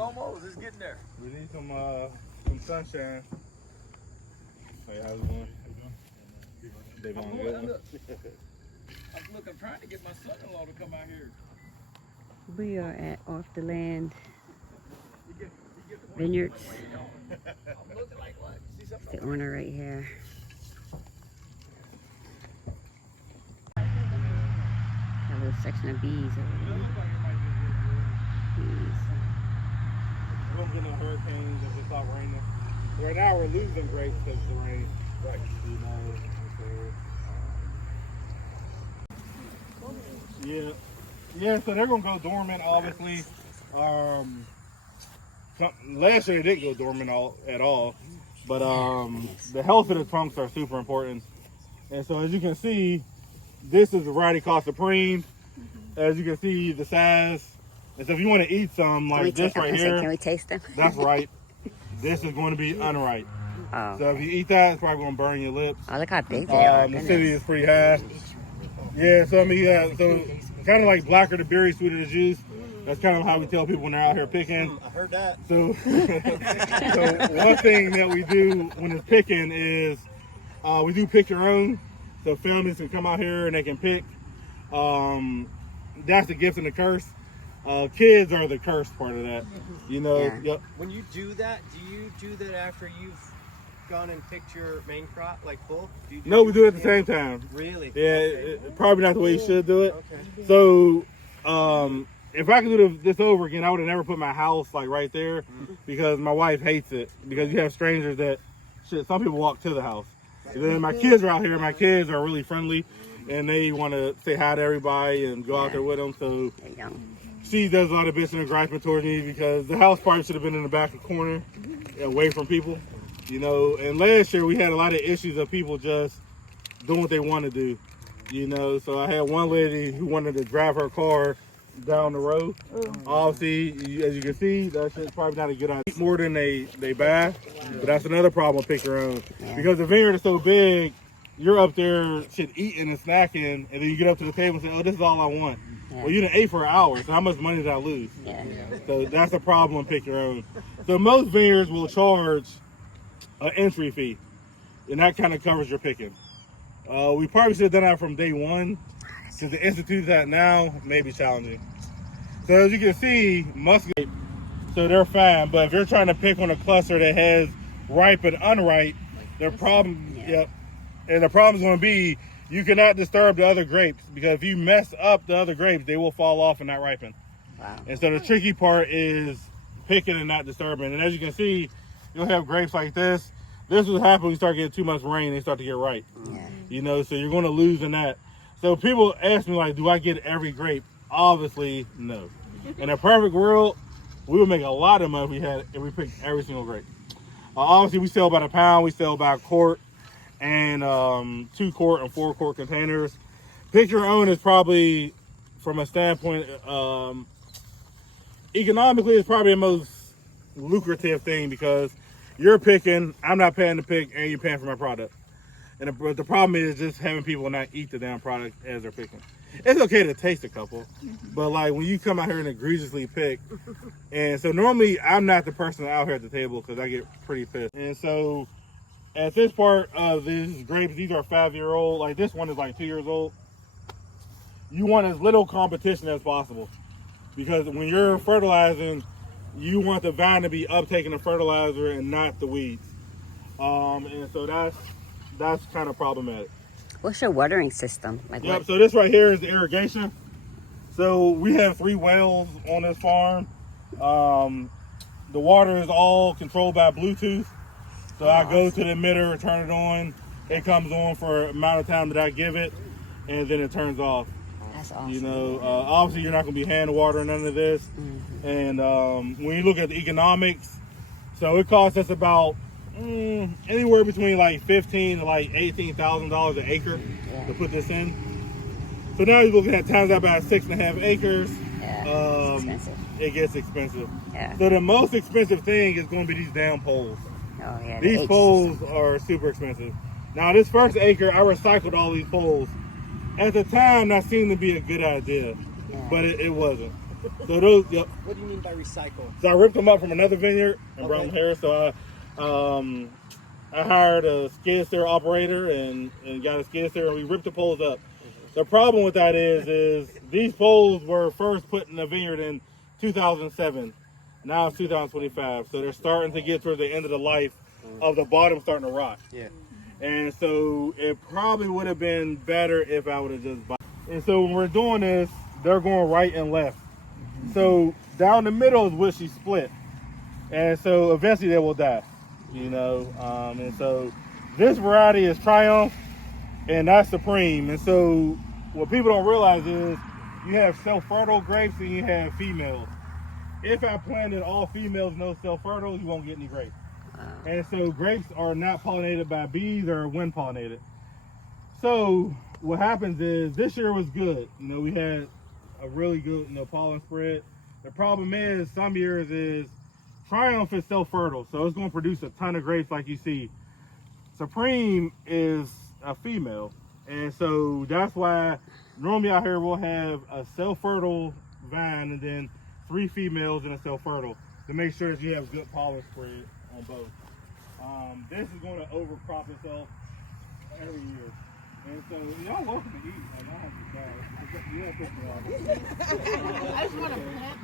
almost. It's getting there. We need some sunshine. Hey, how's it going? They going good. Look, I'm trying to get my son-in-law to come out here. We are at Off the Land Vineyards. I'm looking like what? See It's something? the owner right here. Got a little section of bees over there. Bees. We're gonna get no hurricanes if it stops raining. Right now we're losing grapes because of the rain. Right. You know. Yeah. Yeah, so they're gonna go dormant obviously. Last year they didn't go dormant at all. But the health of the trunks are super important. And so as you can see, this is a variety called Supreme. As you can see the size. And so if you want to eat some like this right here, can we taste them? that's right. This is going to be unripe. Oh. So if you eat that, it's probably going to burn your lips. Oh, look how big they are. The acidity is pretty high. Yeah, so I mean, yeah, so kind of like blacker the berry, sweeter the juice. That's kind of how we tell people when they're out here picking. I heard that. So, so one thing that we do when it's picking is we do pick your own. So families can come out here and they can pick. That's the gift and the curse. Kids are the cursed part of that. You know. Yeah. Yep. When you do that, do you do that after you've gone and picked your main crop, like full? No, we do it at the same time. Really? Yeah, Okay. probably not the way you should do it. Okay. So, if I could do this over again, I would have never put my house like right there because my wife hates it. Because you have strangers that, some people walk to the house. And then my kids are out here. My kids are really friendly, and they want to say hi to everybody and go out there with them. So They're young. she does a lot of bitching and griping towards me because the house probably should have been in the back of the corner, away from people. You know, and last year we had a lot of issues of people just doing what they want to do. You know, so I had one lady who wanted to drive her car down the road. Obviously, as you can see, that's probably not a good idea. More than they buy, but that's another problem with pick your own. Because the vineyard is so big, you're up there eating and snacking, and then you get up to the table and say, oh, this is all I want. Yeah. Well, you done ate for an hour, so how much money did I lose? Yeah. So that's a problem with pick your own. So most vineyards will charge an entry fee, and that kind of covers your picking. We probably should have done that from day one, because the institute that now may be challenging. So as you can see, muscat, so they're fine, but if you're trying to pick on a cluster that has ripe and unripe, the problem, and the problem is going to be you cannot disturb the other grapes, because if you mess up the other grapes, they will fall off and not ripen. Wow. And so the tricky part is picking and not disturbing. And as you can see, you'll have grapes like this. This will happen when you start getting too much rain, they start to get ripe. Yeah. You know, so you're going to lose in that. So people ask me, like, do I get every grape? Obviously, no. In a perfect world, we would make a lot of money if we picked every single grape. Obviously, we sell by the pound, we sell by quart, and 2 quart and 4 quart containers. Pick your own is probably, from a standpoint, economically, it's probably the most lucrative thing because you're picking, I'm not paying to pick, and you're paying for my product. And the problem is just having people not eat the damn product as they're picking. It's okay to taste a couple, but like when you come out here and egregiously pick, and so normally I'm not the person out here at the table because I get pretty pissed. And so at this part of these grapes, these are 5-year-old, like this one is like 2 years old. You want as little competition as possible because when you're fertilizing, you want the vine to be uptaking the fertilizer and not the weeds. And so that's kind of problematic. What's your watering system? Like Yep, so this right here is the irrigation. So we have 3 wells on this farm. The water is all controlled by Bluetooth. So I go to the emitter, turn it on. It comes on for an amount of time that I give it, and then it turns off. That's awesome. You know, obviously you're not going to be hand watering none of this. And when you look at the economics, so it costs us about anywhere between like $15,000 to like $18,000 an acre to put this in. So now you're looking at times that by 6.5 acres. Yeah, it's expensive. It gets expensive. Yeah. So the most expensive thing is going to be these damn poles. Oh yeah. These poles are super expensive. Now this first acre, I recycled all these poles. At the time, that seemed to be a good idea, but it wasn't. So those, yep. What do you mean by recycle? So I ripped them up from another vineyard and brought them here. So I hired a skid steer operator and got a skid steer, and we ripped the poles up. The problem with that is these poles were first put in the vineyard in 2007. Now it's 2025, so they're starting to get towards the end of the life of the bottom, starting to rot. Yeah. And so it probably would have been better if I would have just bought. And so when we're doing this, they're going right and left. So down the middle is what she split. And so eventually they will die, you know. And so this variety is Triumph and that's Supreme. And so what people don't realize is you have self-fertile grapes and you have females. If I planted all females, no self-fertile, you won't get any grapes. And so grapes are not pollinated by bees or wind pollinated. So what happens is this year was good. You know, we had a really good, you know, pollen spread. The problem is some years is Triumph is self-fertile, so it's going to produce a ton of grapes like you see. Supreme is a female, and so that's why normally out here we'll have a self-fertile vine and then 3 females and a self-fertile to make sure that you have good pollen spread on both. This is going to overcrop itself every year. And so y'all welcome to eat. I just want to plant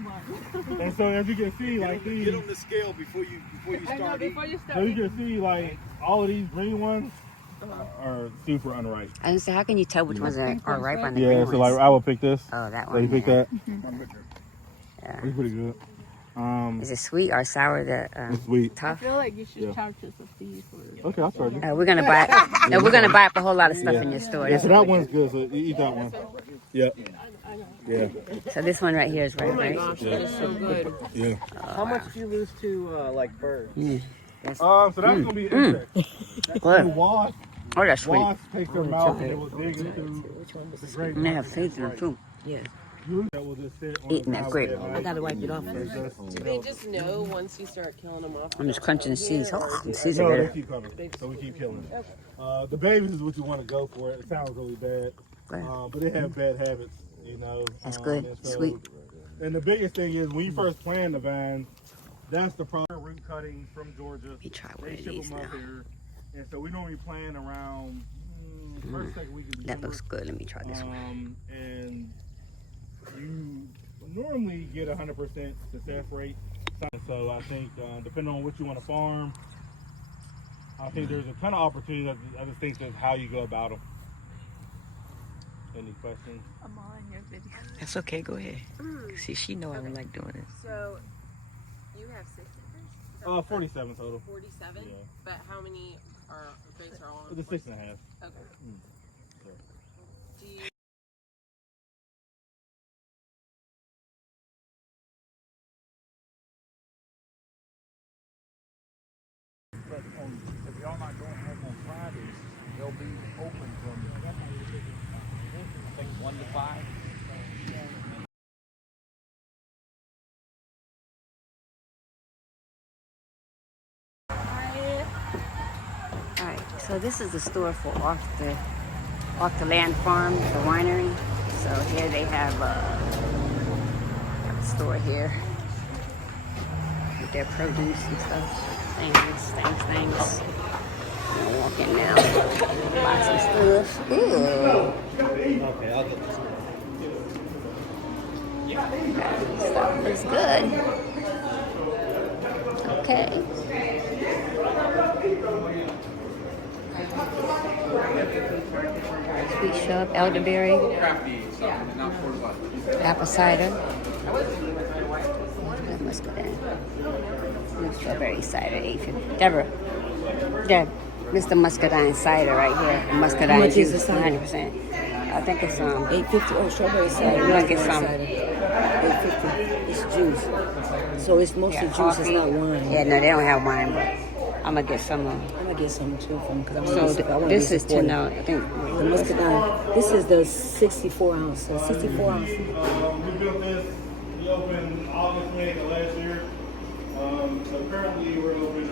one. And so as you can see, like these, Get on the scale before you start eating. so you can see like all of these green ones are super unripe. I was say, how can you tell which ones are ripe on the Yeah, green so ones? like I will pick this. Oh, that So one. you pick yeah. that. Yeah. It's pretty good. Is it sweet or sour? It's sweet. I Tough. feel like you should Yeah. charge us a fee for it. Okay, I'll try it. We're gonna buy. No, we're gonna buy up a whole lot of stuff Yeah. in your store. Yeah, That's so what that we're one's good. So you eat that one. Yep. Yeah. doing. So this one right here is ripe, right? Yeah. It's so good. Yeah. How much do you lose to like birds? So that's gonna be insects. The Good. wasp. Oh, that's sweet. Wasp takes their mouth and it will dig into the grape. And they have seeds in them too. That will just sit on Eating the that grape. I gotta wipe it off first. Do they just know once you start killing them off? I'm just crunching the seeds. Oh, the seeds are No, they good. keep coming. So we keep killing them. The babies is what you want to go for. It sounds really bad, but they have bad habits, you know. That's good. And so- Sweet. And the biggest thing is when you first plant the vines, that's the problem. Root cutting from Georgia. Let me try one They of ship these them now. up here, and so we normally plant around first, second week in That December. looks good. Let me try this one. And you normally get 100% success rate. So I think depending on what you want to farm, I think there's a ton of opportunities. I just think that's how you go about them. Any questions? I'm on your video. That's okay. Go ahead. See, she know I don't like doing it. So you have 6 acres? 47 total. 47? Yeah. But how many are grapes are on? The 6.5. Okay. Do you But if y'all not going home on Fridays, they'll be open from I think 1 to 5. All right. So this is the store for off the land farm, the winery. So here they have a store here with their produce and stuff. Things. I'm gonna walk in now. Buy some stuff. Ooh. Okay, I'll get this. Stuff looks good. Okay. Sweet shrub, elderberry, apple cider. That must go down. Strawberry cider, 8.50. Deborah, Mr. Muscadine cider right here. Muscadine How much is juice, the cider? 100%. I think it's $8.50. Oh, strawberry cider. We're gonna get some. $8.50. It's juice. So it's mostly juice. coffee. It's not wine. Yeah, no, they don't have wine, but I'm gonna get some. I'm gonna get some too from because So this is $10. I think. The muscadine. This is the 64 ounce. So 64 ounce. We built this. We opened August 20th of last year. So currently we're open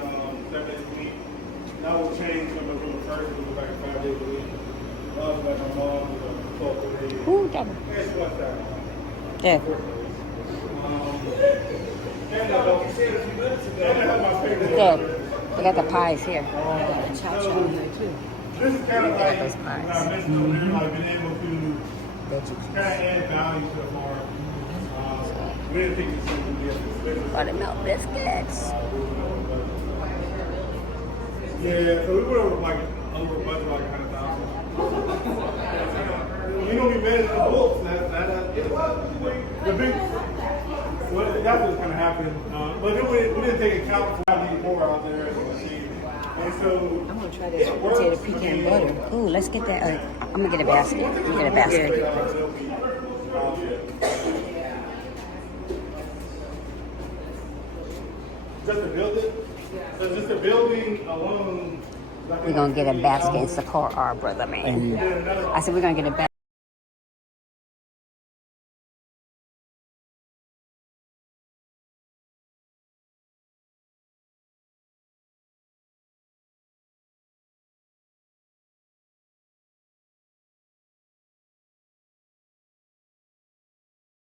7 days a week. That will change from the first. We'll go back to 5 days a week. Like my mom, 12 days. Ooh, Deborah. It's what's that? Yeah. Good. They got the pies here. Cha-cha here too. This is kind of They like got those pies. I mentioned earlier, like being able to Veggie kind of add value to the farm. We didn't think this would be expensive. Buttermilk biscuits. Yeah, so we went over like over budget like 100,000. You know, we managed the books. It was the big. Well, that's what kind of happened. But then we didn't take account for how many more out there as you can see. And so I'm gonna try this potato pecan butter. Ooh, let's get that. I'm gonna get a basket. I'm gonna get a basket. Just to build it. So just the building alone. We're gonna get a basket and support our brother, man. I said we're gonna get a basket.